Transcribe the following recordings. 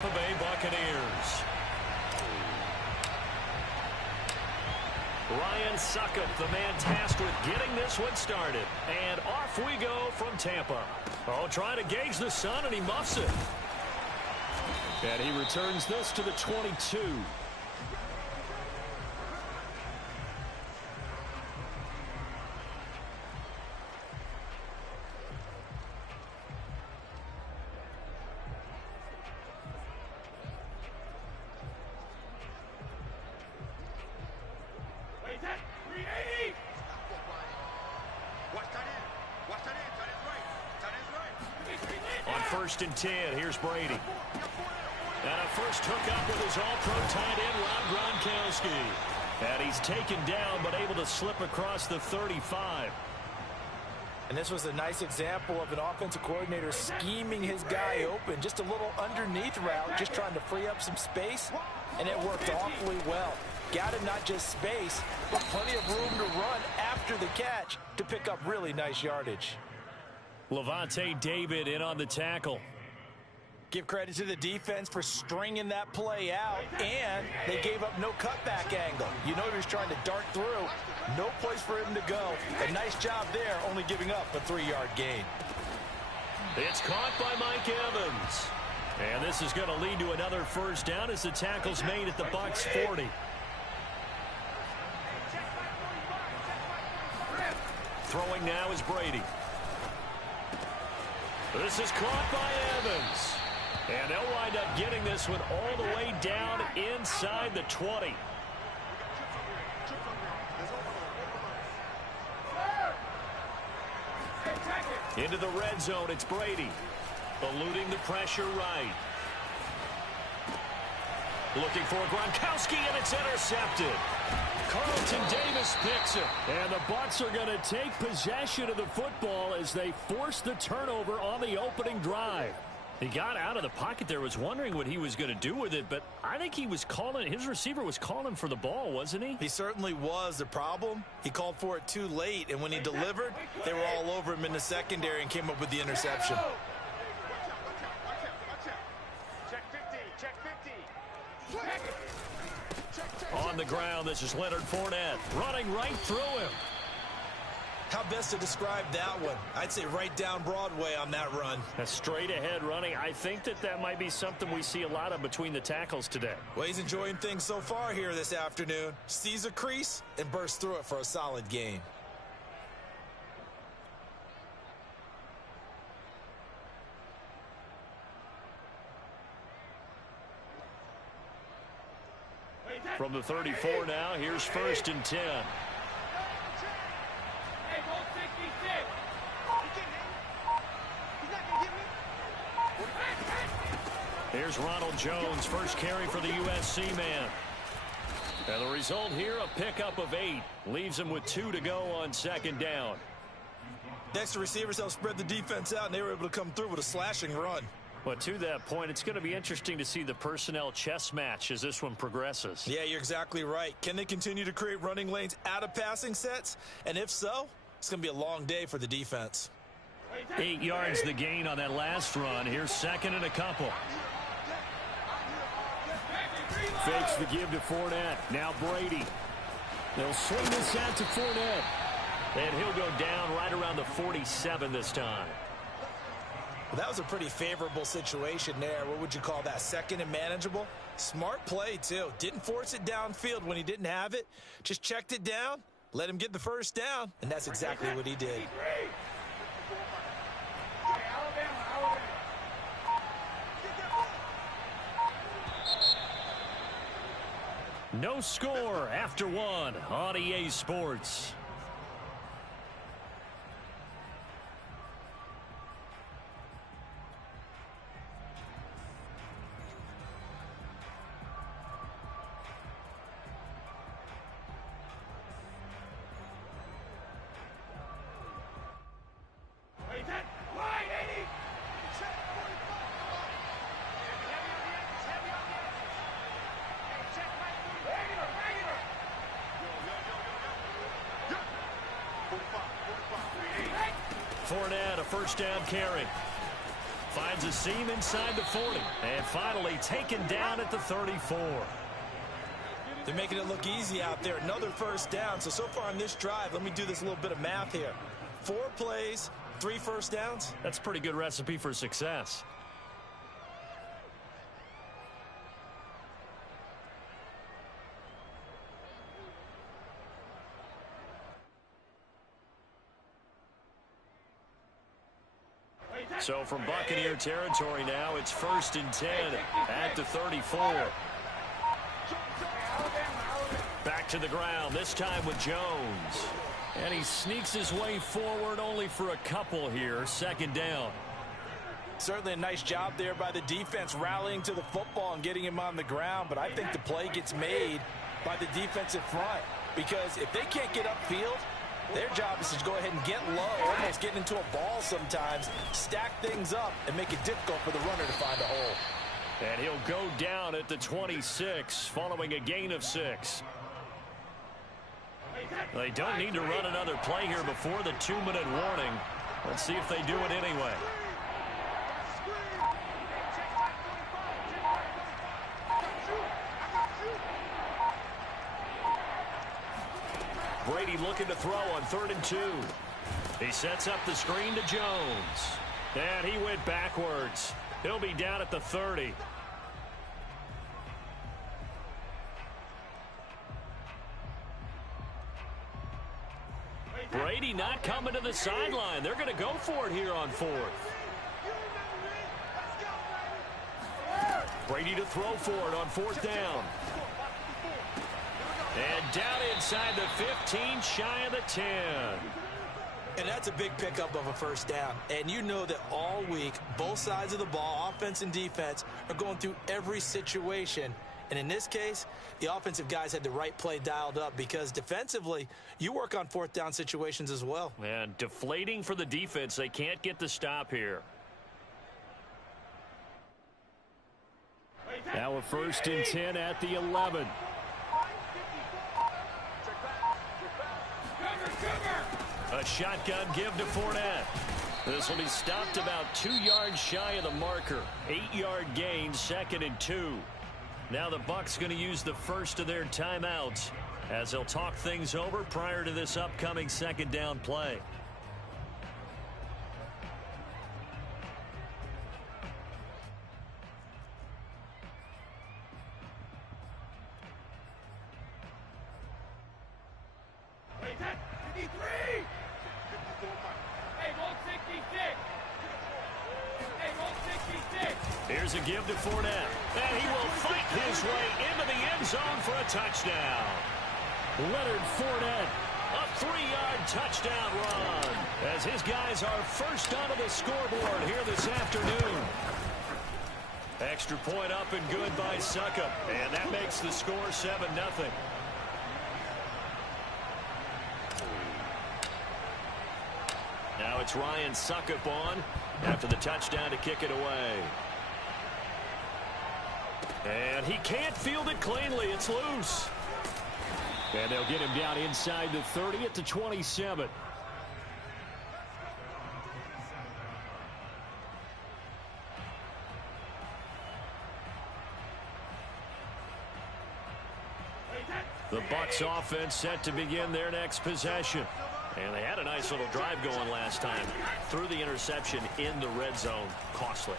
Tampa Bay Buccaneers. Ryan Succop, the man tasked with getting this one started. And off we go from Tampa. Oh, trying to gauge the sun, and he muffs it. And he returns this to the 22. On 1st and 10, here's Brady. And a first hookup with his all-pro tight end, Rob Gronkowski. And he's taken down, but able to slip across the 35. And this was a nice example of an offensive coordinator scheming his guy open. Just a little underneath route, just trying to free up some space. And it worked awfully well. Got him not just space, but plenty of room to run after the catch to pick up really nice yardage. Lavonte David in on the tackle. Give credit to the defense for stringing that play out, and they gave up no cutback angle. You know he was trying to dart through. No place for him to go. A nice job there, only giving up a 3-yard gain. It's caught by Mike Evans. And this is going to lead to another first down as the tackle's made at the Bucs 40. Throwing now is Brady. This is caught by Evans. And they'll wind up getting this one all the way down inside the 20. Into the red zone, it's Brady. Eluding the pressure right. Looking for Gronkowski, and it's intercepted. Carlton Davis picks it. And the Bucs are going to take possession of the football as they force the turnover on the opening drive. He got out of the pocket there, was wondering what he was going to do with it, but I think he was calling, his receiver was calling for the ball, wasn't he? He certainly was. The problem, he called for it too late, and when he delivered, they were all over him in the secondary and came up with the interception. On the ground, this is Leonard Fournette, running right through him. How best to describe that one? I'd say right down Broadway on that run. A straight ahead running. I think that might be something we see a lot of between the tackles today. Well, he's enjoying things so far here this afternoon. Sees a crease and bursts through it for a solid gain. From the 34 now, here's 1st and 10. Here's Ronald Jones, first carry for the USC man. And the result here, a pickup of 8. Leaves him with 2 to go on 2nd down. Next, the receivers helped spread the defense out, and they were able to come through with a slashing run. But to that point, it's going to be interesting to see the personnel chess match as this one progresses. Yeah, you're exactly right. Can they continue to create running lanes out of passing sets? And if so, it's going to be a long day for the defense. 8 yards the gain on that last run. Here's 2nd and a couple. Fakes the give to Fournette. Now Brady. They'll swing this out to Fournette. And he'll go down right around the 47 this time. Well, that was a pretty favorable situation there. What would you call that? 2nd and manageable? Smart play, too. Didn't force it downfield when he didn't have it. Just checked it down, let him get the first down, and that's exactly what he did. No score after 1 on EA Sports. Fournette, a first down carry. finds a seam inside the 40. And finally taken down at the 34. They're making it look easy out there. Another first down. So far on this drive, let me do this little bit of math here. 4 plays, 3 first downs. That's a pretty good recipe for success. So from Buccaneer territory now, it's 1st and 10 at the 34. Back to the ground, this time with Jones. And he sneaks his way forward only for a couple here. 2nd down. Certainly a nice job there by the defense rallying to the football and getting him on the ground. But I think the play gets made by the defensive front. Because if they can't get upfield, their job is to go ahead and get low, almost get into a ball sometimes, stack things up, and make it difficult for the runner to find a hole. And he'll go down at the 26 following a gain of 6. They don't need to run another play here before the 2-minute warning. Let's see if they do it anyway. Brady looking to throw on 3rd and 2. He sets up the screen to Jones. And he went backwards. He'll be down at the 30. Brady not coming to the sideline. They're going to go for it here on 4th. Brady to throw for it on 4th down. And down inside the 15, shy of the 10. And that's a big pickup of a first down. And you know that all week, both sides of the ball, offense and defense, are going through every situation. And in this case, the offensive guys had the right play dialed up because defensively, you work on 4th down situations as well. And deflating for the defense. They can't get the stop here. Now a 1st and 10 at the 11. A shotgun give to Fournette. This will be stopped about 2 yards shy of the marker. 8-yard gain, 2nd and 2. Now the Bucs going to use the first of their timeouts as they'll talk things over prior to this upcoming 2nd down play. Here's a give to Fournette. And he will fight his way into the end zone for a touchdown. Leonard Fournette, a 3-yard touchdown run. As his guys are first onto the scoreboard here this afternoon. Extra point up and good by Succop. And that makes the score 7-0. Now it's Ryan Succop on after the touchdown to kick it away. And he can't field it cleanly. It's loose. And they'll get him down inside the 30 at the 27. The Bucs offense set to begin their next possession. And they had a nice little drive going last time. Threw the interception in the red zone. Costly.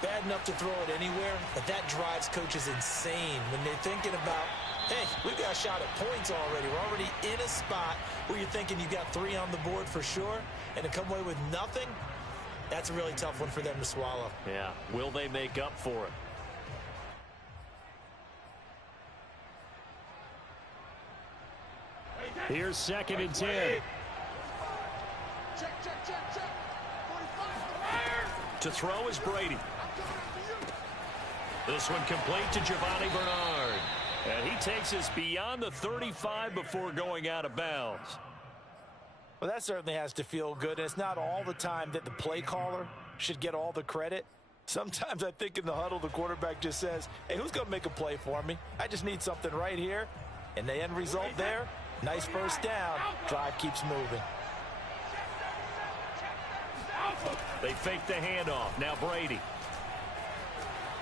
Bad enough to throw it anywhere, but that drives coaches insane when they're thinking about, hey, we've got a shot at points already. We're already in a spot where you're thinking you've got 3 on the board for sure, and to come away with nothing, that's a really tough one for them to swallow. Yeah, will they make up for it? Here's 2nd and 10. To throw is Brady. This one complete to Giovanni Bernard. And he takes us beyond the 35 before going out of bounds. Well, that certainly has to feel good. And it's not all the time that the play caller should get all the credit. Sometimes I think in the huddle, the quarterback just says, hey, who's going to make a play for me? I just need something right here. And the end result there, nice first down. Drive keeps moving. They fake the handoff. Now Brady.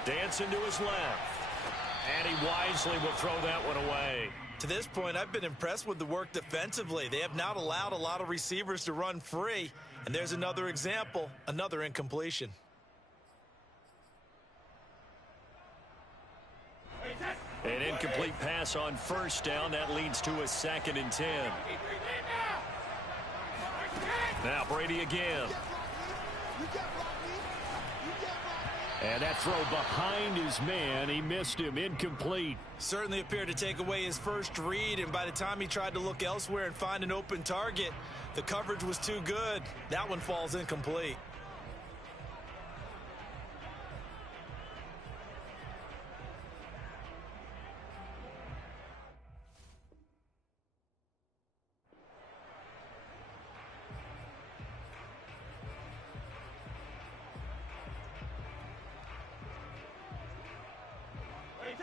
Dancing to his left. And he wisely will throw that one away. To this point, I've been impressed with the work defensively. They have not allowed a lot of receivers to run free. And there's another example, another incompletion. An incomplete pass on first down. That leads to a 2nd and 10. Now Brady again. And that throw behind his man. He missed him. Incomplete. Certainly appeared to take away his first read, and by the time he tried to look elsewhere and find an open target, the coverage was too good. That one falls incomplete.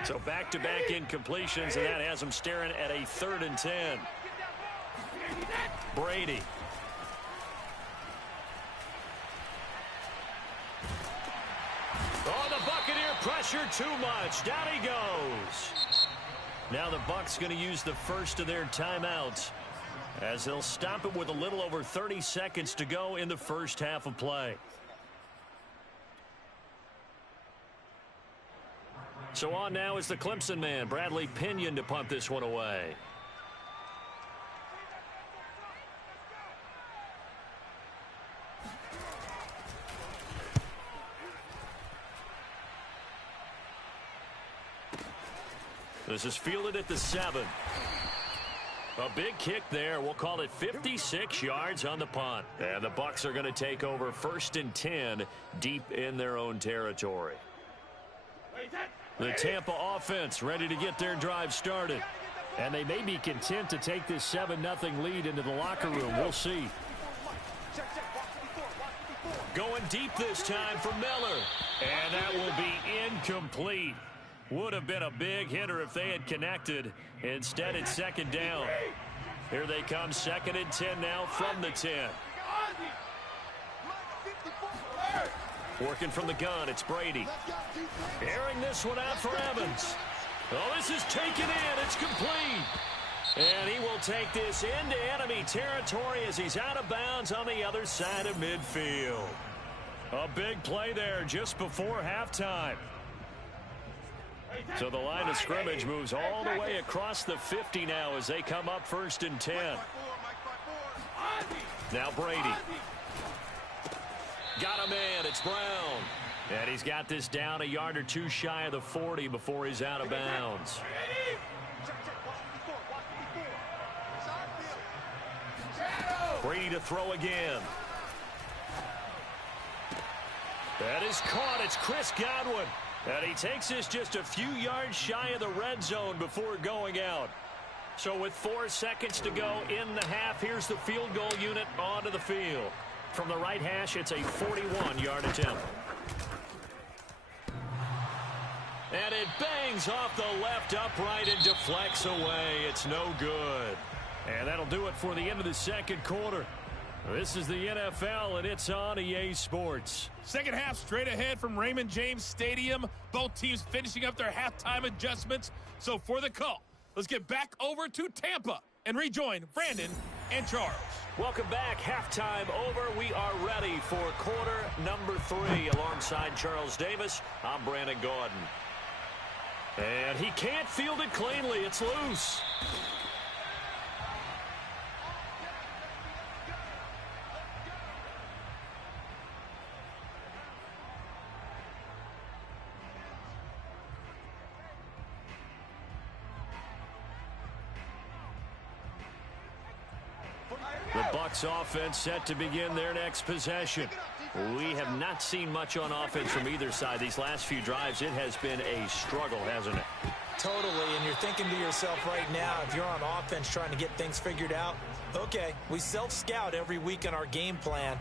So back-to-back incompletions, and that has him staring at a 3rd and 10. Brady. Oh, the Buccaneer pressure too much. Down he goes. Now the Bucs going to use the first of their timeouts as they'll stop it with a little over 30 seconds to go in the first half of play. So on now is the Clemson man, Bradley Pinion, to punt this one away. This is fielded at the 7. A big kick there. We'll call it 56 yards on the punt. And the Bucs are going to take over 1st and 10 deep in their own territory. The Tampa offense ready to get their drive started. And they may be content to take this 7-0 lead into the locker room. We'll see. Going deep this time for Miller. And that will be incomplete. Would have been a big hitter if they had connected. Instead, it's 2nd down. Here they come, 2nd and 10 now from the 10. Working from the gun, it's Brady. Airing this one out for Evans. Oh, this is taken in. It's complete. And he will take this into enemy territory as he's out of bounds on the other side of midfield. A big play there just before halftime. So the line of scrimmage moves all the way across the 50 now as they come up 1st and 10. Now Brady. Got a man. It's Brown. And he's got this down a yard or two shy of the 40 before he's out of bounds. Brady to throw again. That is caught. It's Chris Godwin. And he takes this just a few yards shy of the red zone before going out. So with 4 seconds to go in the half, here's the field goal unit onto the field. From the right hash, it's a 41-yard attempt. And it bangs off the left upright and deflects away. It's no good. And that'll do it for the end of the second quarter. This is the NFL, and it's on EA Sports. Second half straight ahead from Raymond James Stadium. Both teams finishing up their halftime adjustments. So for the call, let's get back over to Tampa and rejoin Brandon and Charles. Welcome back. Halftime over. We are ready for quarter number 3. Alongside Charles Davis, I'm Brandon Gaudin. And he can't field it cleanly. It's loose. The Bucs offense set to begin their next possession. We have not seen much on offense from either side. These last few drives, it has been a struggle, hasn't it? Totally, and you're thinking to yourself right now, if you're on offense trying to get things figured out, okay, we self-scout every week in our game plan.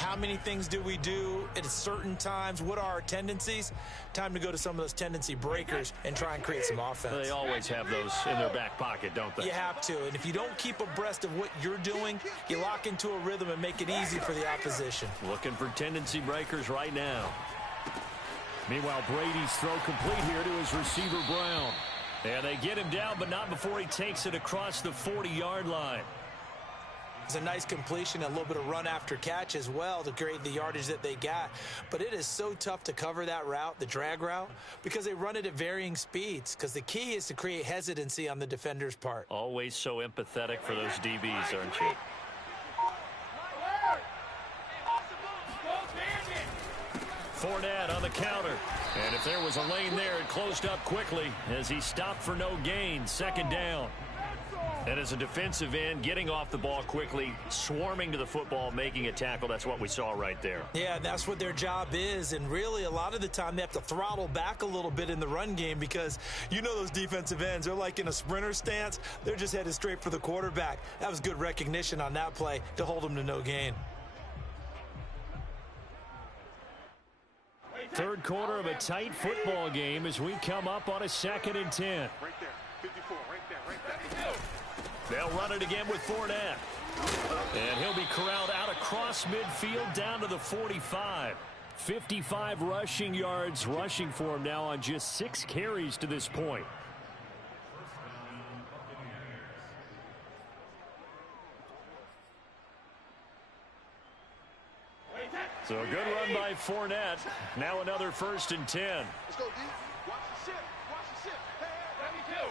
How many things do we do at certain times? What are our tendencies? Time to go to some of those tendency breakers and try and create some offense. They always have those in their back pocket, don't they? You have to. And if you don't keep abreast of what you're doing, you lock into a rhythm and make it easy for the opposition. Looking for tendency breakers right now. Meanwhile, Brady's throw complete here to his receiver, Brown. And they get him down, but not before he takes it across the 40-yard line. It's a nice completion, a little bit of run after catch as well to create the yardage that they got. But it is so tough to cover that route, the drag route, because they run it at varying speeds. Because the key is to create hesitancy on the defender's part. Always so empathetic for those DBs, aren't you? Fournette on the counter. And if there was a lane there, it closed up quickly as he stopped for no gain. Second down. And as a defensive end, getting off the ball quickly, swarming to the football, making a tackle, that's what we saw right there. Yeah, that's what their job is. And really, a lot of the time, they have to throttle back a little bit in the run game because you know those defensive ends, they're like in a sprinter stance. They're just headed straight for the quarterback. That was good recognition on that play to hold them to no gain. Third quarter of a tight football game as we come up on a 2nd and 10. Right there, 54, right there. They'll run it again with Fournette. And he'll be corralled out across midfield down to the 45. 55 rushing yards rushing for him now on just 6 carries to this point. So a good run by Fournette. Now another 1st and 10. Let's go, D. Watch the ship. Watch the ship. Hey, let me go.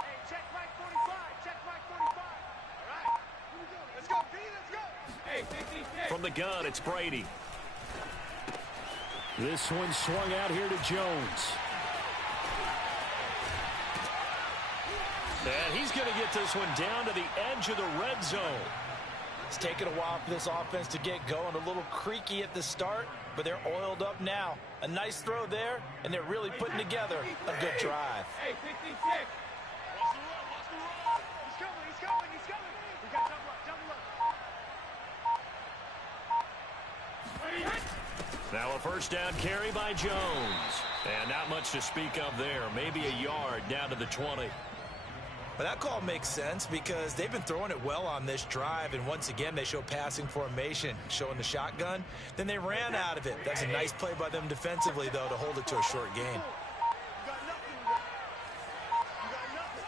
Hey, check right 45. Check right 45. All right. Here we go. Let's go, D. Let's go. Hey, 56. From the gun, it's Brady. This one swung out here to Jones. And he's going to get this one down to the edge of the red zone. It's taken a while for this offense to get going. A little creaky at the start, but they're oiled up now. A nice throw there, and they're really putting together a good drive. Hey, 56. Watch the run. Watch the run. He's coming. He's coming. He's coming. We got double up. Double up. Now a 1st down carry by Jones. And not much to speak of there. Maybe a yard down to the 20. But that call makes sense because they've been throwing it well on this drive, and once again they show passing formation, showing the shotgun. Then they ran out of it. That's a nice play by them defensively, though, to hold it to a short gain. You got nothing. You got nothing.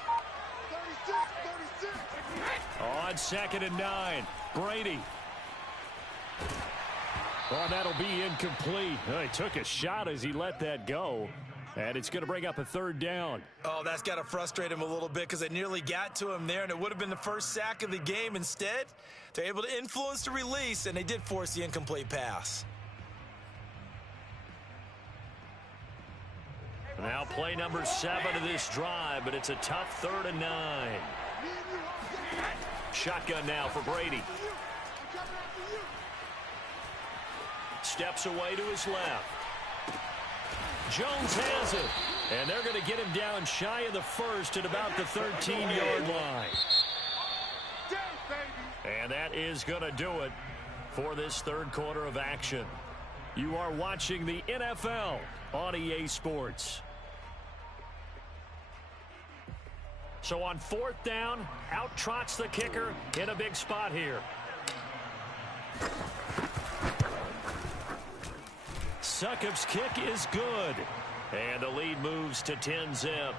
36. On 2nd and 9, Brady. Oh, that'll be incomplete. Oh, he took a shot as he let that go. And it's going to bring up a 3rd down. Oh, that's got to frustrate him a little bit because they nearly got to him there, and it would have been the first sack of the game. Instead, they're able to influence the release, and they did force the incomplete pass. Now play number 7 of this drive, but it's a tough 3rd and 9. Shotgun now for Brady. Steps away to his left. Jones has it. And they're going to get him down shy of the 1st at about the 13-yard line. And that is going to do it for this 3rd quarter of action. You are watching the NFL on EA Sports. So on 4th down, out trots the kicker in a big spot here. Succop's kick is good. And the lead moves to 10-zip.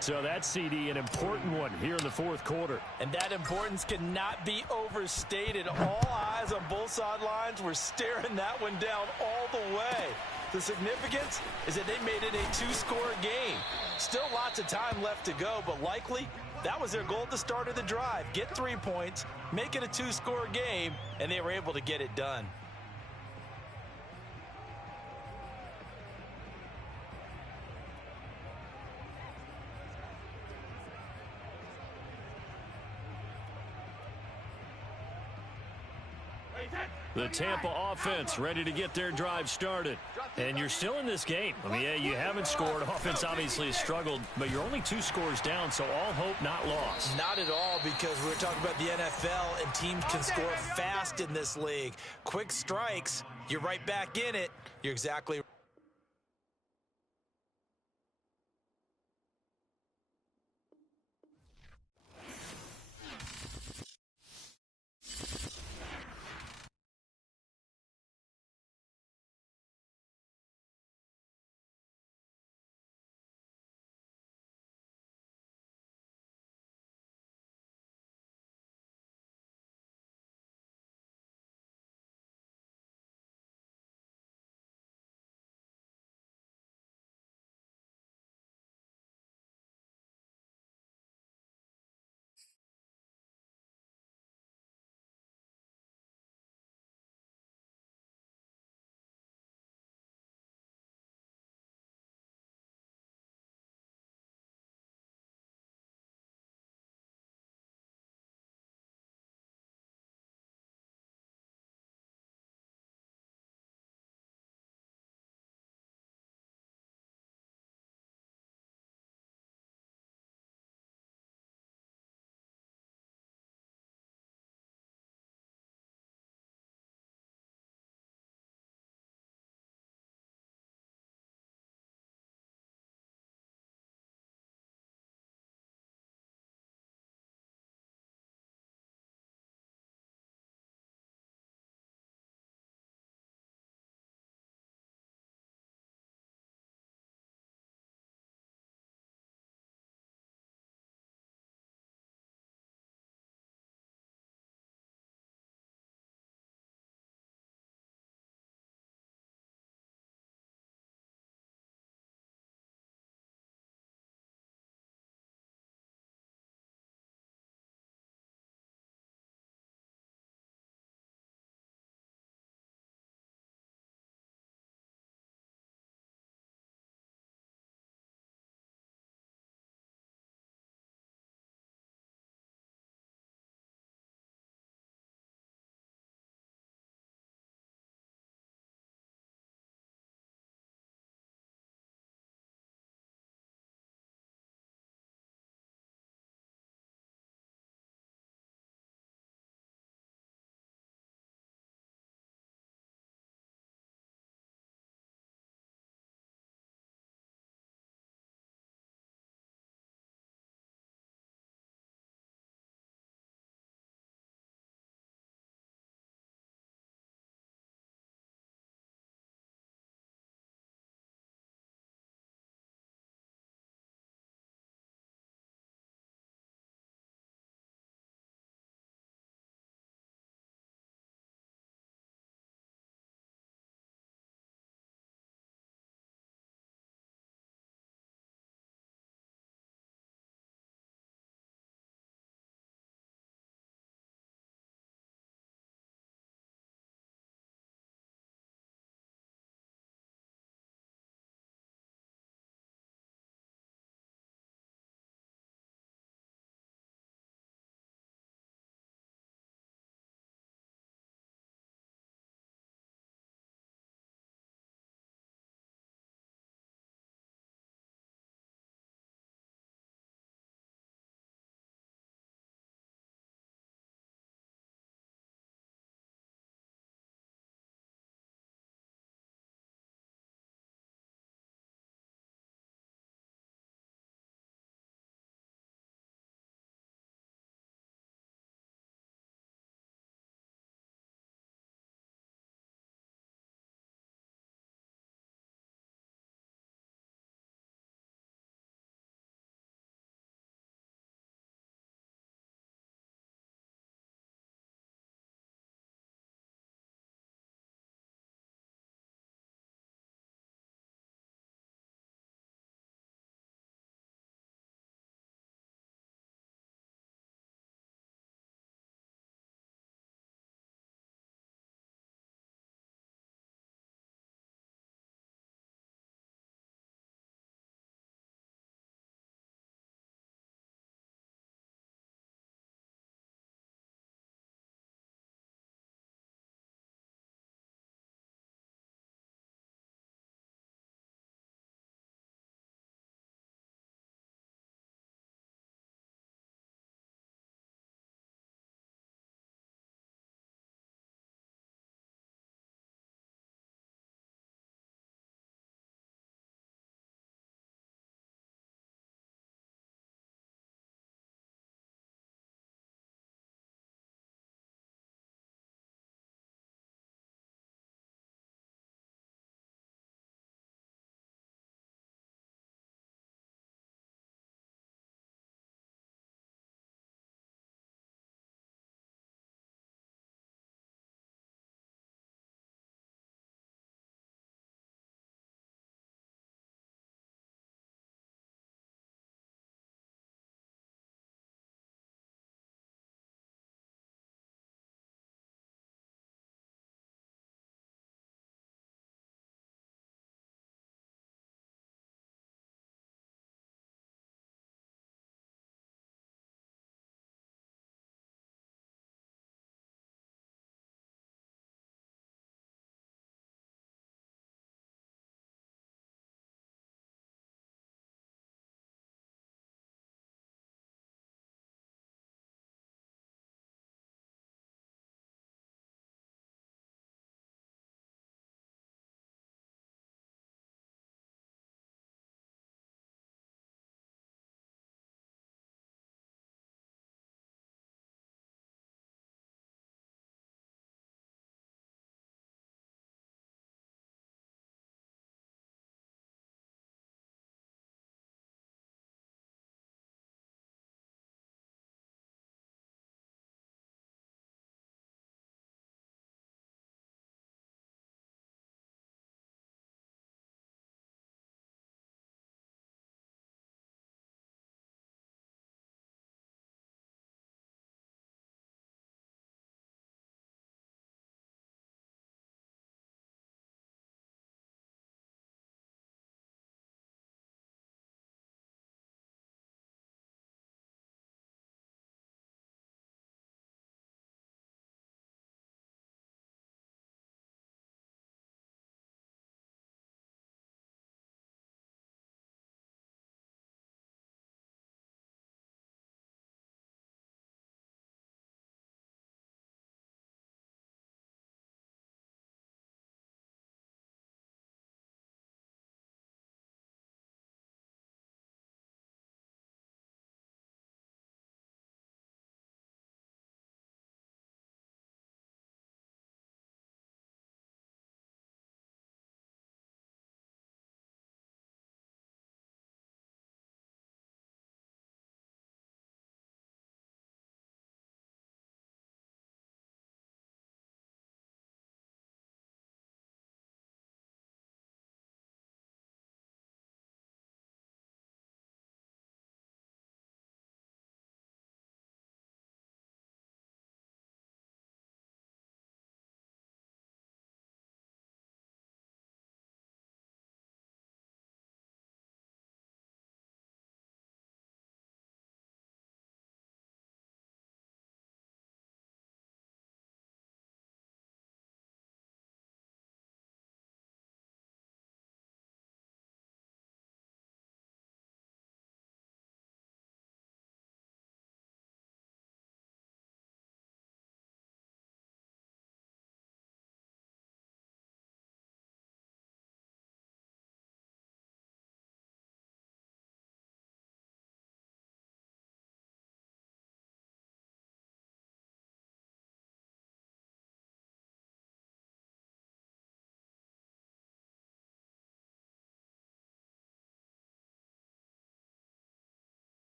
So that's, CD, an important one here in the 4th quarter. And that importance cannot be overstated. All eyes on both sidelines were staring that one down all the way. The significance is that they made it a 2-score game. Still lots of time left to go, but likely that was their goal at the start of the drive. Get 3 points, make it a 2-score game, and they were able to get it done. The Tampa offense ready to get their drive started. And you're still in this game. I mean, yeah, you haven't scored. Offense obviously has struggled, but you're only 2 scores down, so all hope not lost. Not at all, because we're talking about the NFL, and teams can score fast in this league. Quick strikes, you're right back in it. You're exactly right.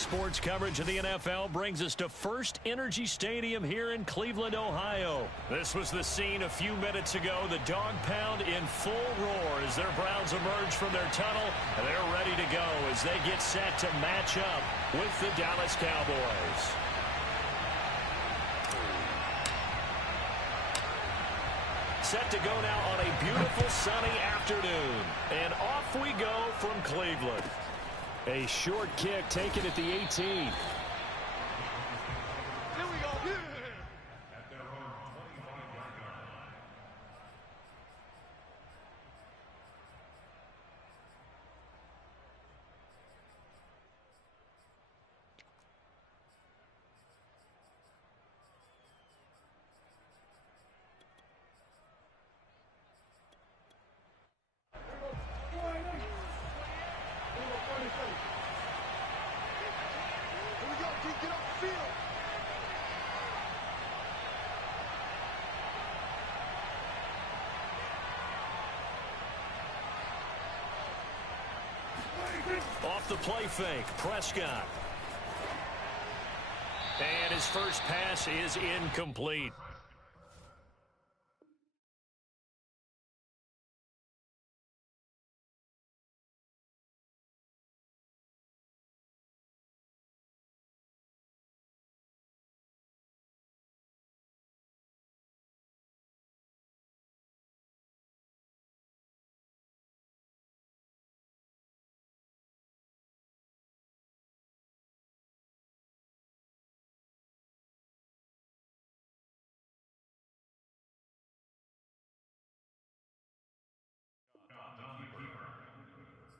sports coverage of the NFL brings us to First Energy Stadium here in Cleveland, Ohio. This was the scene a few minutes ago. The dog pound in full roar as their Browns emerge from their tunnel. And they're ready to go as they get set to match up with the Dallas Cowboys. Set to go now on a beautiful sunny afternoon. And off we go from Cleveland. A short kick taken at the 18. Here we go. Get off the field. Off the play fake, Prescott. And his first pass is incomplete.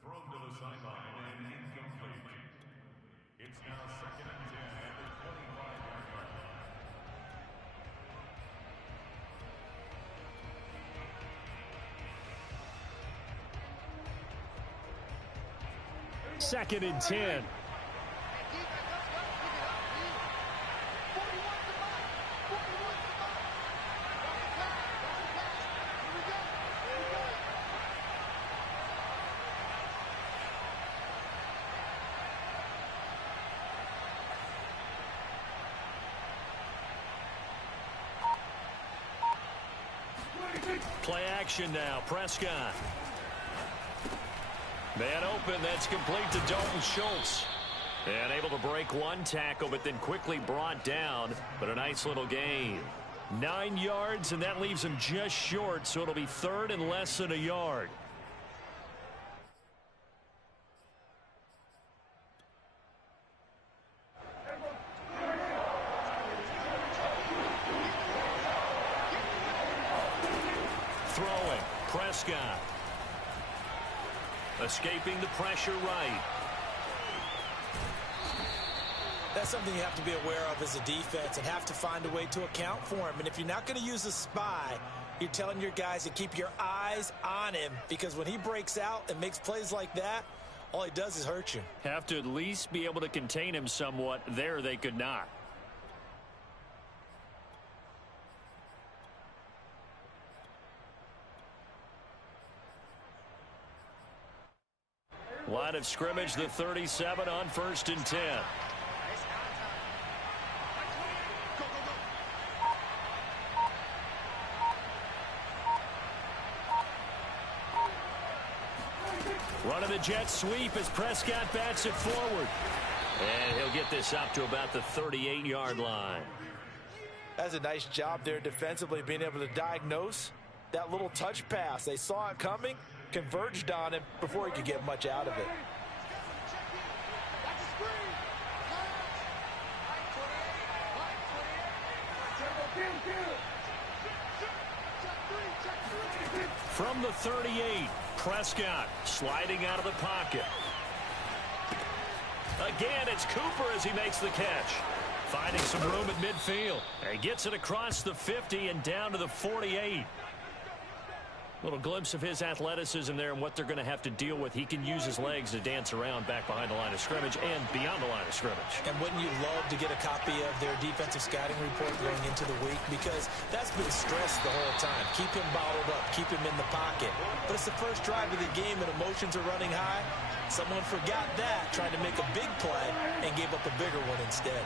Thrown to the sideline and incomplete. It's now 2nd and 10 at the 25-yard line. 2nd and 10. Play action now. Prescott. Man open. That's complete to Dalton Schultz. And able to break one tackle, but then quickly brought down. But a nice little gain. 9 yards, and that leaves him just short, so it'll be 3rd and less than a yard. Throwing, Prescott. Escaping the pressure right. That's something you have to be aware of as a defense and have to find a way to account for him. And if you're not going to use a spy, you're telling your guys to keep your eyes on him, because when he breaks out and makes plays like that, all he does is hurt you. Have to at least be able to contain him somewhat. There they could not. Line of scrimmage, the 37 on 1st and 10. Running the jet sweep as Prescott bats it forward. And he'll get this up to about the 38-yard line. That's a nice job there defensively, being able to diagnose that little touch pass. They saw it coming, converged on him before he could get much out of it. From the 38, Prescott sliding out of the pocket. Again, it's Cooper as he makes the catch. Finding some room at midfield. And gets it across the 50 and down to the 48. Little glimpse of his athleticism there and what they're going to have to deal with. He can use his legs to dance around back behind the line of scrimmage and beyond the line of scrimmage. And wouldn't you love to get a copy of their defensive scouting report going into the week? Because that's been stressed the whole time. Keep him bottled up. Keep him in the pocket. But it's the first drive of the game and emotions are running high. Someone forgot that, trying to make a big play and gave up a bigger one instead.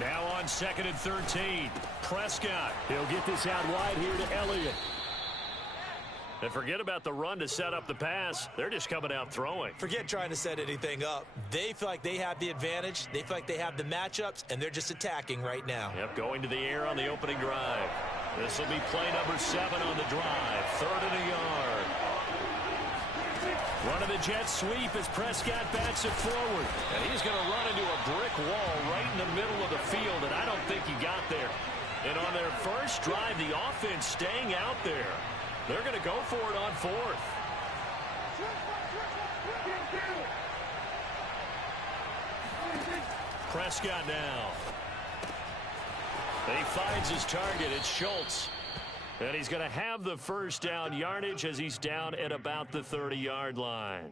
Now on 2nd and 13. Prescott. He'll get this out wide here to Elliott. And forget about the run to set up the pass. They're just coming out throwing. Forget trying to set anything up. They feel like they have the advantage. They feel like they have the matchups, and they're just attacking right now. Yep, going to the air on the opening drive. This will be play number 7 on the drive. 3rd and a yard. Run of the jet sweep as Prescott bats it forward. And he's going to run into a brick wall right in the middle of the field, and I don't think he got there. And on their first drive, the offense staying out there. They're going to go for it on 4th. Prescott now. He finds his target. It's Schultz. And he's going to have the first down yardage as he's down at about the 30-yard line.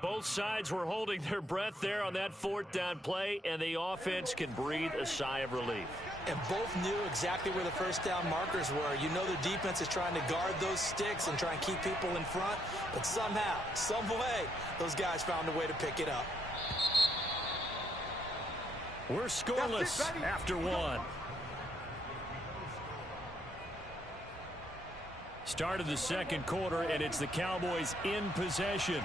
Both sides were holding their breath there on that 4th down play, and the offense can breathe a sigh of relief. And both knew exactly where the first down markers were. You know their defense is trying to guard those sticks and try and keep people in front, but somehow, some way, those guys found a way to pick it up. We're scoreless after 1. Start of the 2nd quarter, and it's the Cowboys in possession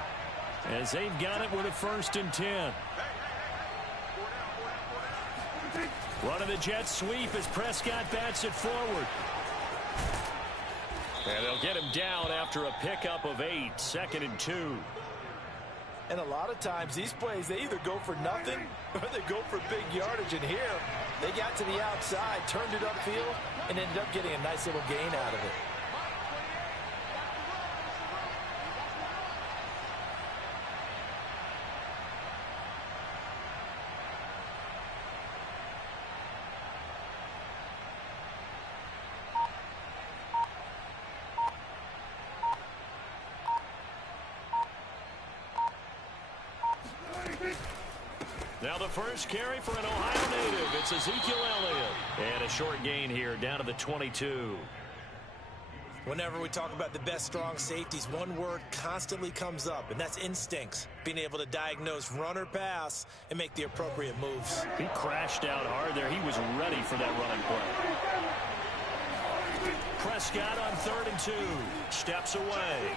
as they've got it with a 1st and 10. Run of the jet sweep as Prescott bats it forward. And they'll get him down after a pickup of 8, 2nd and 2. And a lot of times these plays, they either go for nothing or they go for big yardage. And here, they got to the outside, turned it upfield, and ended up getting a nice little gain out of it. Now the first carry for an Ohio native. It's Ezekiel Elliott. And a short gain here down to the 22. Whenever we talk about the best strong safeties, one word constantly comes up, and that's instincts. Being able to diagnose run or pass and make the appropriate moves. He crashed out hard there. He was ready for that running play. Prescott on 3rd and 2. Steps away.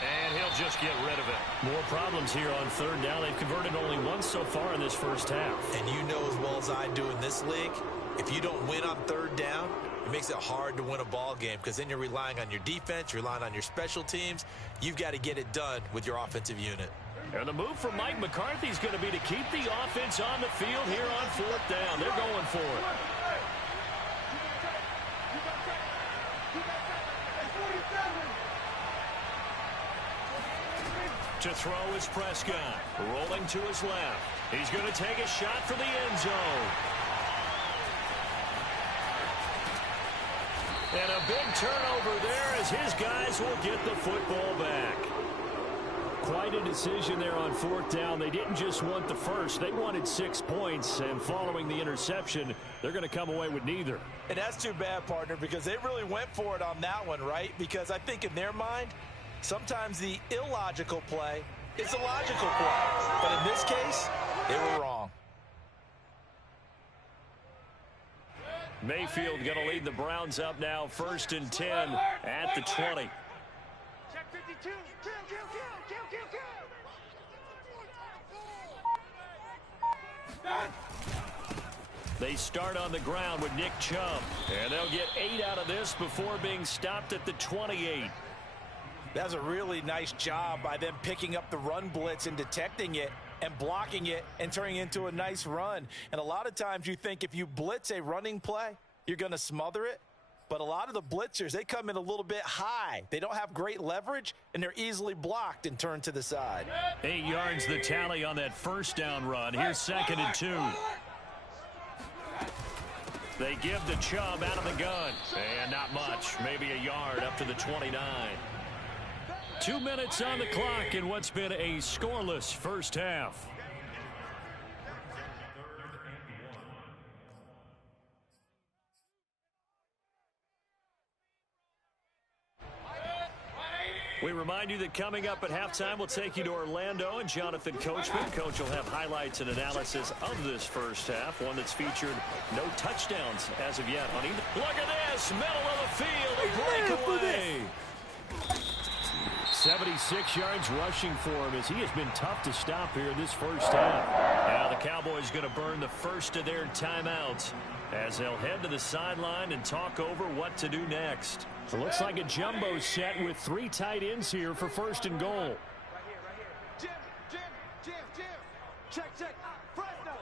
And he'll just get rid of it. More problems here on 3rd down. They've converted only once so far in this first half. And you know as well as I do in this league, if you don't win on 3rd down, it makes it hard to win a ball game because then you're relying on your defense, you're relying on your special teams. You've got to get it done with your offensive unit. And the move from Mike McCarthy is going to be to keep the offense on the field here on 4th down. They're going for it. To throw is Prescott. Rolling to his left. He's going to take a shot for the end zone. And a big turnover there as his guys will get the football back. Quite a decision there on 4th down. They didn't just want the first. They wanted 6 points. And following the interception, they're going to come away with neither. And that's too bad, partner, because they really went for it on that one, right? Because I think in their mind, sometimes the illogical play is a logical play. But in this case, they were wrong. Mayfield going to lead the Browns up now, 1st and 10 at the 20. Check 52. Kill. They start on the ground with Nick Chubb. And they'll get 8 out of this before being stopped at the 28. That was a really nice job by them picking up the run blitz and detecting it and blocking it and turning it into a nice run. And a lot of times you think if you blitz a running play, you're going to smother it. But a lot of the blitzers, they come in a little bit high. They don't have great leverage, and they're easily blocked and turned to the side. 8 yards the tally on that first down run. Here's 2nd and 2. They give the Chubb out of the gun. And not much. Maybe a yard up to the 29. 2 minutes on the clock in what's been a scoreless first half. We remind you that coming up at halftime, we'll take you to Orlando and Jonathan Coachman. Coach will have highlights and analysis of this first half, one that's featured no touchdowns as of yet on either. Look at this, middle of the field, a breakaway. 76 yards rushing for him as he has been tough to stop here in this first half. Now the Cowboys going to burn the first of their timeouts as they'll head to the sideline and talk over what to do next. It looks like a jumbo set with 3 tight ends here for 1st and goal. Right here. Jim. Check. Fresno.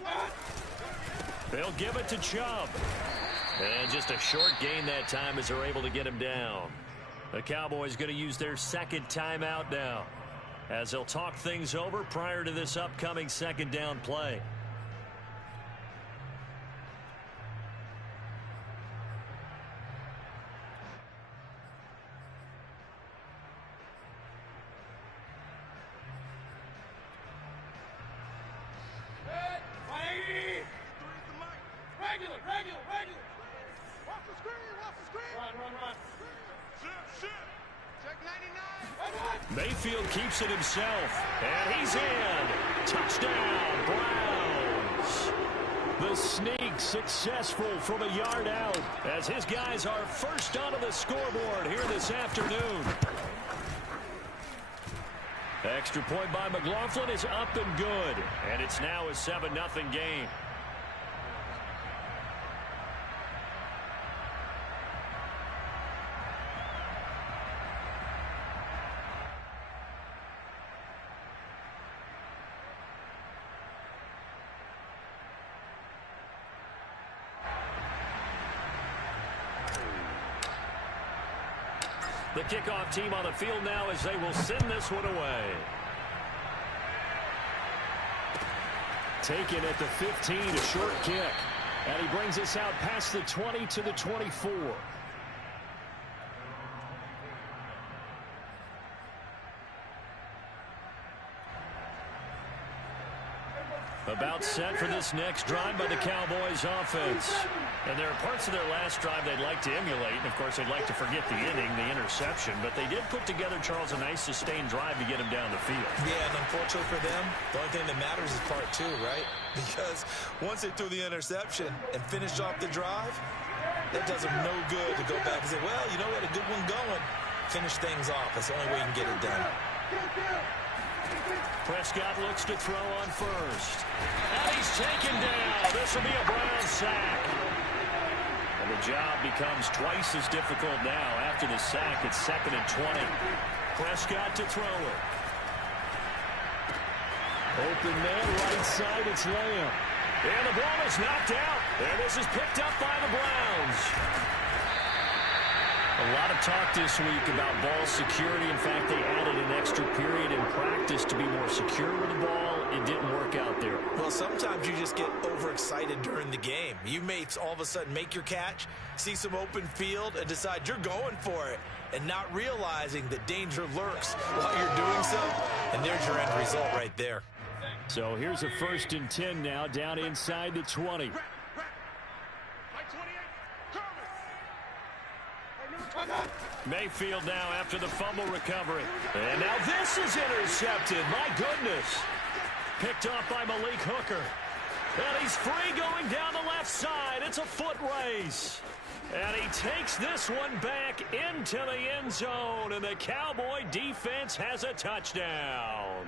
Slam. They'll give it to Chubb. And just a short gain that time as they're able to get him down. The Cowboys going to use their 2nd timeout now as they'll talk things over prior to this upcoming 2nd down play. Mayfield keeps it himself, and he's in. Touchdown, Browns. The sneak successful from a yard out as his guys are first onto the scoreboard here this afternoon. Extra point by McLaughlin is up and good, and it's now a 7-0 game. The kickoff team on the field now as they will send this one away. Taken at the 15, a short kick. And he brings us out past the 20 to the 24. About set for this next drive by the Cowboys offense. And there are parts of their last drive they'd like to emulate. And, of course, they'd like to forget the inning, the interception. But they did put together, Charles, a nice sustained drive to get him down the field. Yeah, and unfortunately for them, the only thing that matters is part 2, right? Because once they threw the interception and finished off the drive, that does them no good to go back and say, well, you know, we had a good one going. Finish things off. That's the only way you can get it done. Prescott looks to throw on first. And he's taken down. This will be a Browns sack. And the job becomes twice as difficult now after the sack. It's 2nd and 20. Prescott to throw it. Open man, right side, it's Lamb. And the ball is knocked out. And this is picked up by the Browns. A lot of talk this week about ball security. In fact, they added an extra period in practice to be more secure with the ball. It didn't work out there. Well, sometimes you just get overexcited during the game. You may all of a sudden make your catch, see some open field, and decide you're going for it, and not realizing that danger lurks while you're doing so. And there's your end result right there. So here's a 1st and 10 now, down inside the 20. Mayfield now after the fumble recovery. And now this is intercepted. My goodness. Picked off by Malik Hooker. And he's free going down the left side. It's a foot race. And he takes this one back into the end zone. And the Cowboy defense has a touchdown.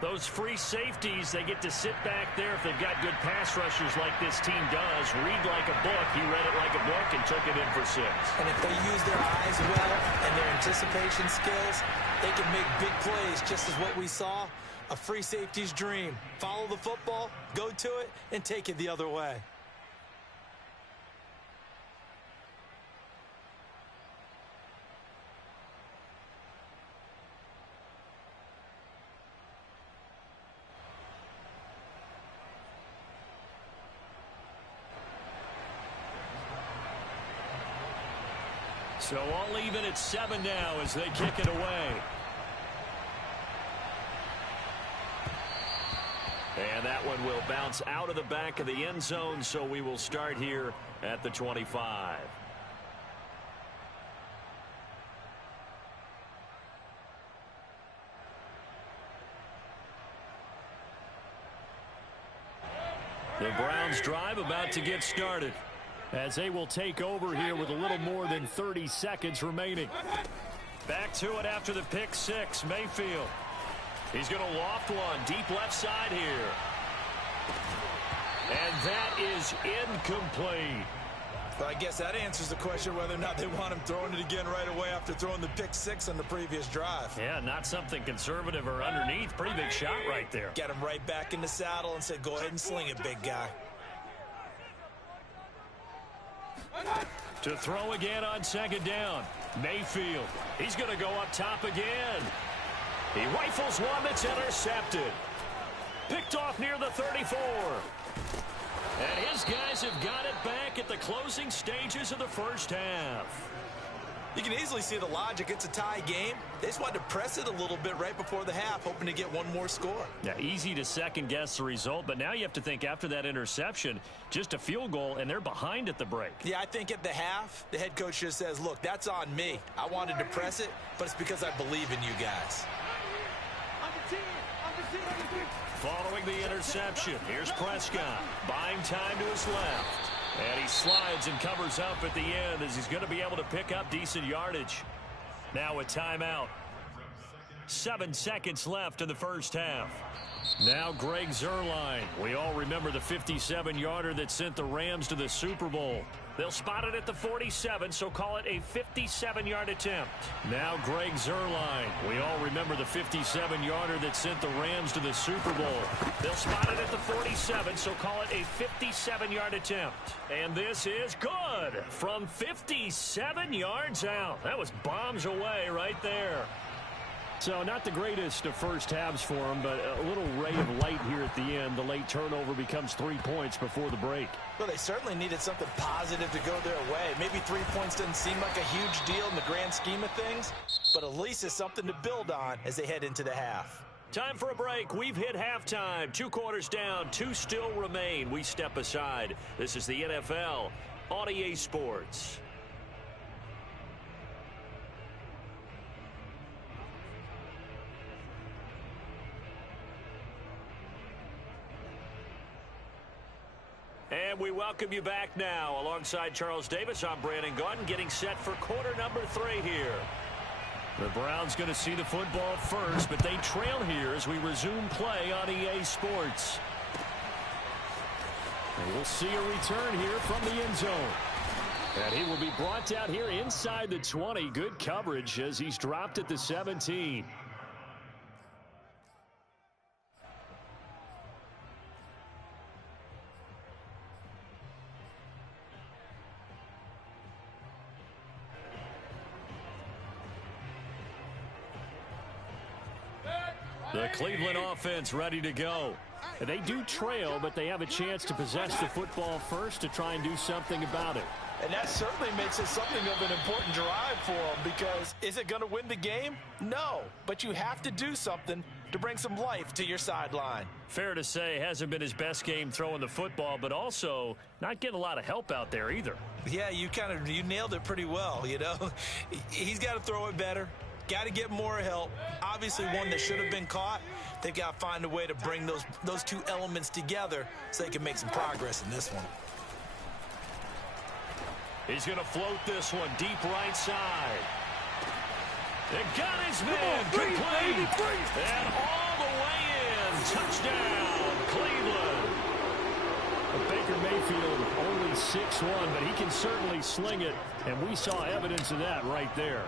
Those free safeties, they get to sit back there if they've got good pass rushers like this team does. Read like a book. He read it like a book and took it in for 6. And if they use their eyes well and their anticipation skills, they can make big plays just as what we saw A free safety's dream. Follow the football, go to it, and take it the other way. So all even at 7 now as they kick it away. And that one will bounce out of the back of the end zone, so we will start here at the 25. The Browns drive about to get started, as they will take over here with a little more than 30 seconds remaining. Back to it after the pick six. Mayfield. He's going to loft one deep left side here. And that is incomplete. Well, I guess that answers the question whether or not they want him throwing it again right away after throwing the pick six on the previous drive. Yeah, not something conservative or underneath. Pretty big shot right there. Get him right back in the saddle and said, go ahead and sling it, big guy. To throw again on second down. Mayfield. He's going to go up top again. He rifles one that's intercepted. Picked off near the 34. And his guys have got it back at the closing stages of the first half. You can easily see the logic. It's a tie game. They just wanted to press it a little bit right before the half, hoping to get one more score. Yeah, easy to second-guess the result, but now you have to think after that interception, just a field goal, and they're behind at the break. Yeah, I think at the half, the head coach just says, look, that's on me. I wanted to press it, but it's because I believe in you guys. Following the interception, here's Prescott, buying time to his left. And he slides and covers up at the end as he's going to be able to pick up decent yardage. Now a timeout. 7 seconds left in the first half. Now Greg Zuerlein. We all remember the 57-yarder that sent the Rams to the Super Bowl. They'll spot it at the 47, so call it a 57-yard attempt. Now Greg Zuerlein. We all remember the 57-yarder that sent the Rams to the Super Bowl. They'll spot it at the 47, so call it a 57-yard attempt. And this is good from 57 yards out. That was bombs away right there. So not the greatest of first halves for him, but a little ray of light here at the end. The late turnover becomes 3 points before the break. Well, they certainly needed something positive to go their way. Maybe 3 points doesn't seem like a huge deal in the grand scheme of things, but at least it's something to build on as they head into the half. Time for a break. We've hit halftime. 2 quarters down, 2 still remain. We step aside. This is the NFL on EA Sports. And we welcome you back now. Alongside Charles Davis, I'm Brandon Gaudin, getting set for quarter number 3 here. The Browns going to see the football first, but they trail here as we resume play on EA Sports. And we'll see a return here from the end zone. And he will be brought down here inside the 20. Good coverage as he's dropped at the 17. The Cleveland offense ready to go. They do trail, but they have a chance to possess the football first to try and do something about it. And that certainly makes it something of an important drive for them, because is it going to win the game? No, but you have to do something to bring some life to your sideline. Fair to say, hasn't been his best game throwing the football, but also not getting a lot of help out there either. Yeah, you nailed it pretty well, you know. He's got to throw it better. Got to get more help. Obviously one that should have been caught. They've got to find a way to bring those 2 elements together so they can make some progress in this one. He's going to float this one deep right side. They got his man complete. And all the way in. Touchdown, Cleveland. Baker Mayfield only 6'1", but he can certainly sling it. And we saw evidence of that right there.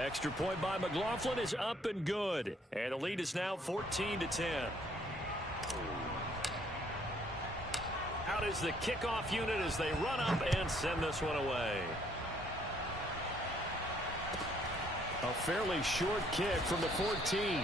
Extra point by McLaughlin is up and good. And the lead is now 14-10. Out is the kickoff unit as they run up and send this one away. A fairly short kick from the 14.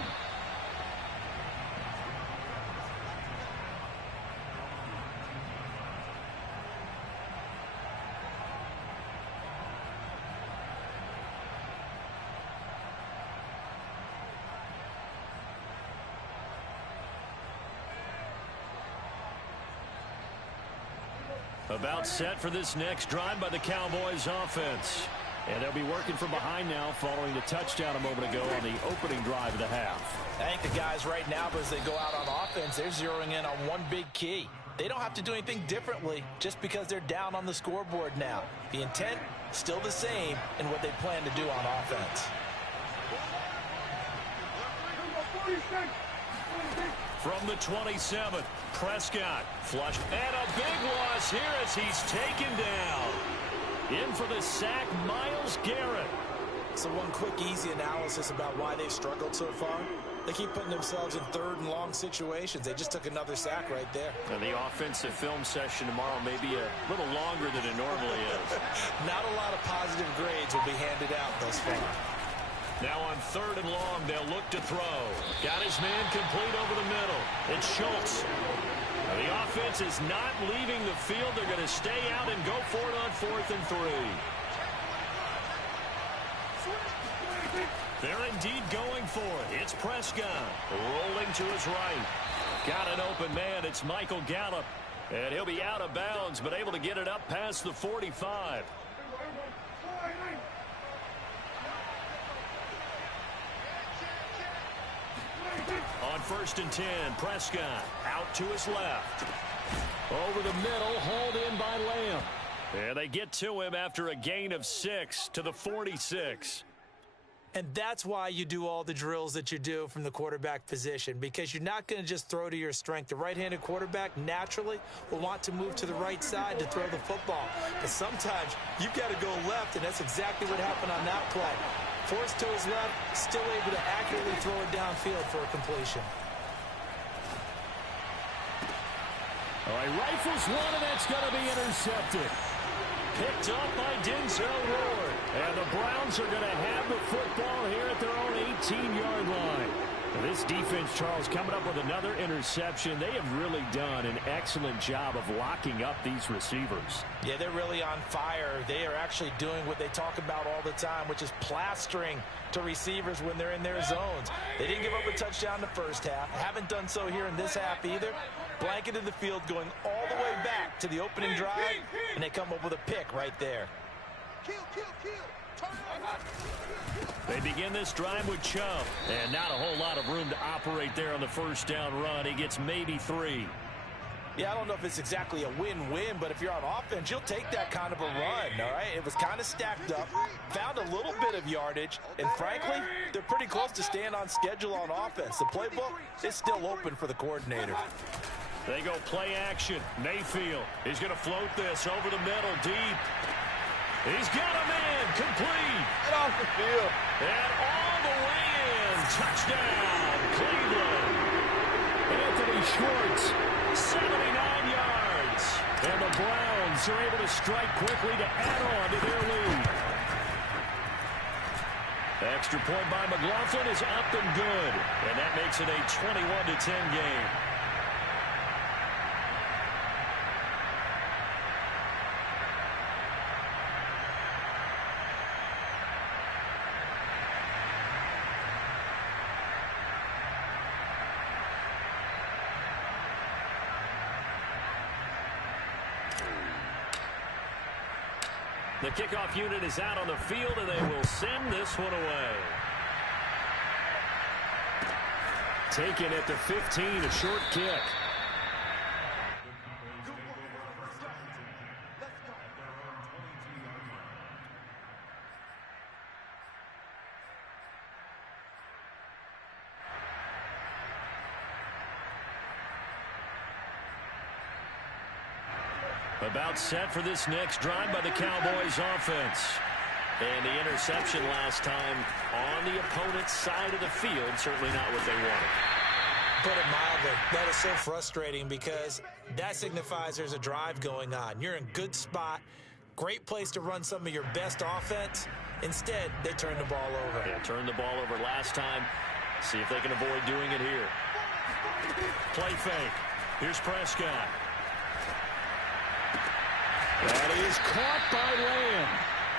About set for this next drive by the Cowboys offense. And they'll be working from behind now following the touchdown a moment ago on the opening drive of the half. I think the guys right now, as they go out on offense, they're zeroing in on one big key. They don't have to do anything differently just because they're down on the scoreboard now. The intent, still the same in what they plan to do on offense. From the 27th, Prescott flushed. And a big loss here as he's taken down. In for the sack, Myles Garrett. So one quick, easy analysis about why they've struggled so far. They keep putting themselves in third and long situations. They just took another sack right there. And the offensive film session tomorrow may be a little longer than it normally is. Not a lot of positive grades will be handed out thus far. Now on third and long, they'll look to throw. Got his man complete over the middle. It's Schultz. Now the offense is not leaving the field. They're going to stay out and go for it on 4th and 3. They're indeed going for it. It's Prescott rolling to his right. Got an open man. It's Michael Gallup. And he'll be out of bounds, but able to get it up past the 45. On 1st and 10, Prescott out to his left. Over the middle, hauled in by Lamb. And they get to him after a gain of 6 to the 46. And that's why you do all the drills that you do from the quarterback position, because you're not going to just throw to your strength. The right-handed quarterback naturally will want to move to the right side to throw the football. But sometimes you've got to go left, and that's exactly what happened on that play. Forced to his left, still able to accurately throw it downfield for a completion. All right, rifles one, and that's going to be intercepted. Picked up by Denzel Ward. And the Browns are going to have the football here at their own 18-yard line. This defense, Charles, coming up with another interception. They have really done an excellent job of locking up these receivers. Yeah, they're really on fire. They are actually doing what they talk about all the time, which is plastering to receivers when they're in their zones. They didn't give up a touchdown in the first half. Haven't done so here in this half either. Blanketed the field going all the way back to the opening drive, and they come up with a pick right there. They begin this drive with Chubb, and not a whole lot of room to operate there on the first down run. He gets maybe 3. Yeah, I don't know if it's exactly a win-win, but if you're on offense, you'll take that kind of a run, all right? It was kind of stacked up, found a little bit of yardage, and frankly, they're pretty close to staying on schedule on offense. The playbook is still open for the coordinator. They go play action. Mayfield is going to float this over the middle, deep. He's got a man, complete. Get off the field. And all the way in. Touchdown, Cleveland. Anthony Schwartz, 79 yards. And the Browns are able to strike quickly to add on to their lead. The extra point by McLaughlin is up and good. And that makes it a 21-10 game. The kickoff unit is out on the field, and they will send this one away. Taken at the 15, a short kick. About set for this next drive by the Cowboys offense. And the interception last time on the opponent's side of the field, certainly not what they wanted. Put it mildly, that is so frustrating because that signifies there's a drive going on. You're in good spot, great place to run some of your best offense. Instead, they turn the ball over. Yeah, turned the ball over last time. See if they can avoid doing it here. Play fake. Here's Prescott. That is caught by Lamb.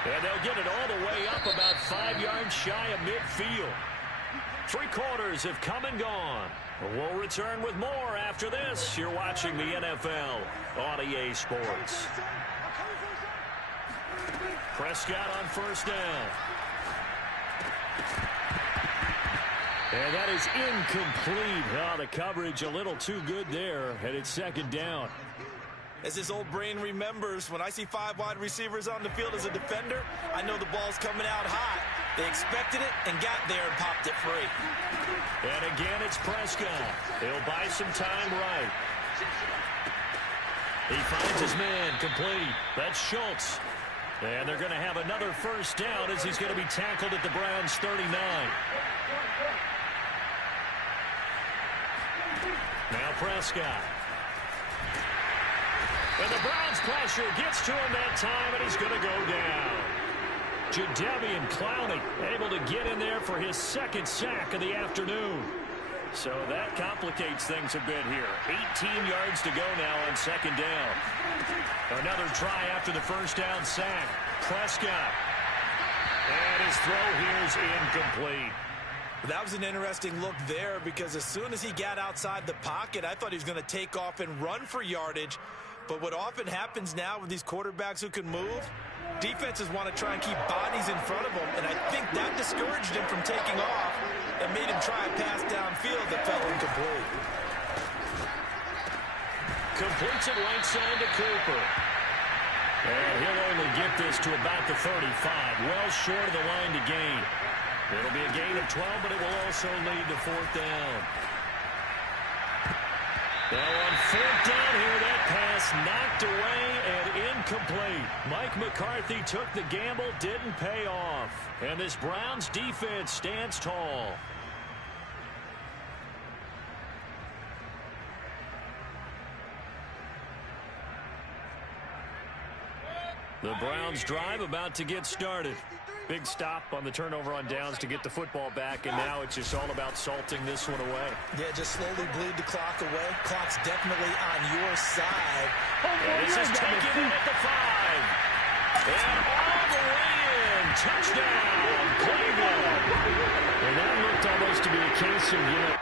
And they'll get it all the way up about 5 yards shy of midfield. 3 quarters have come and gone. We'll return with more after this. You're watching the NFL on EA Sports. Prescott on first down. And that is incomplete. Oh, the coverage a little too good there, and it's second down. As his old brain remembers, when I see 5 wide receivers on the field as a defender, I know the ball's coming out hot. They expected it and got there and popped it free. And again, it's Prescott. He'll buy some time right. He finds his man complete. That's Schultz. And they're going to have another first down as he's going to be tackled at the Browns' 39. Now Prescott. And the Browns pressure gets to him that time, and he's going to go down. Jadeveon Clowney able to get in there for his second sack of the afternoon. So that complicates things a bit here. 18 yards to go now on second down. Another try after the first down sack. Prescott. And his throw here is incomplete. That was an interesting look there because as soon as he got outside the pocket, I thought he was going to take off and run for yardage. But what often happens now with these quarterbacks who can move, defenses want to try and keep bodies in front of them, and I think that discouraged him from taking off and made him try a pass downfield that fell incomplete. Completes it right side to Cooper. And he'll only get this to about the 35, well short of the line to gain. It'll be a gain of 12, but it will also lead to fourth down. Now on fourth down here, that pass knocked away and incomplete. Mike McCarthy took the gamble, didn't pay off. And this Browns defense stands tall. The Browns drive about to get started. Big stop on the turnover on downs to get the football back, and now it's just all about salting this one away. Yeah, just slowly bleed the clock away. Clock's definitely on your side. And this is taken in at the 5. And all the way in. Touchdown, Cleveland. And that looked almost to be a case of,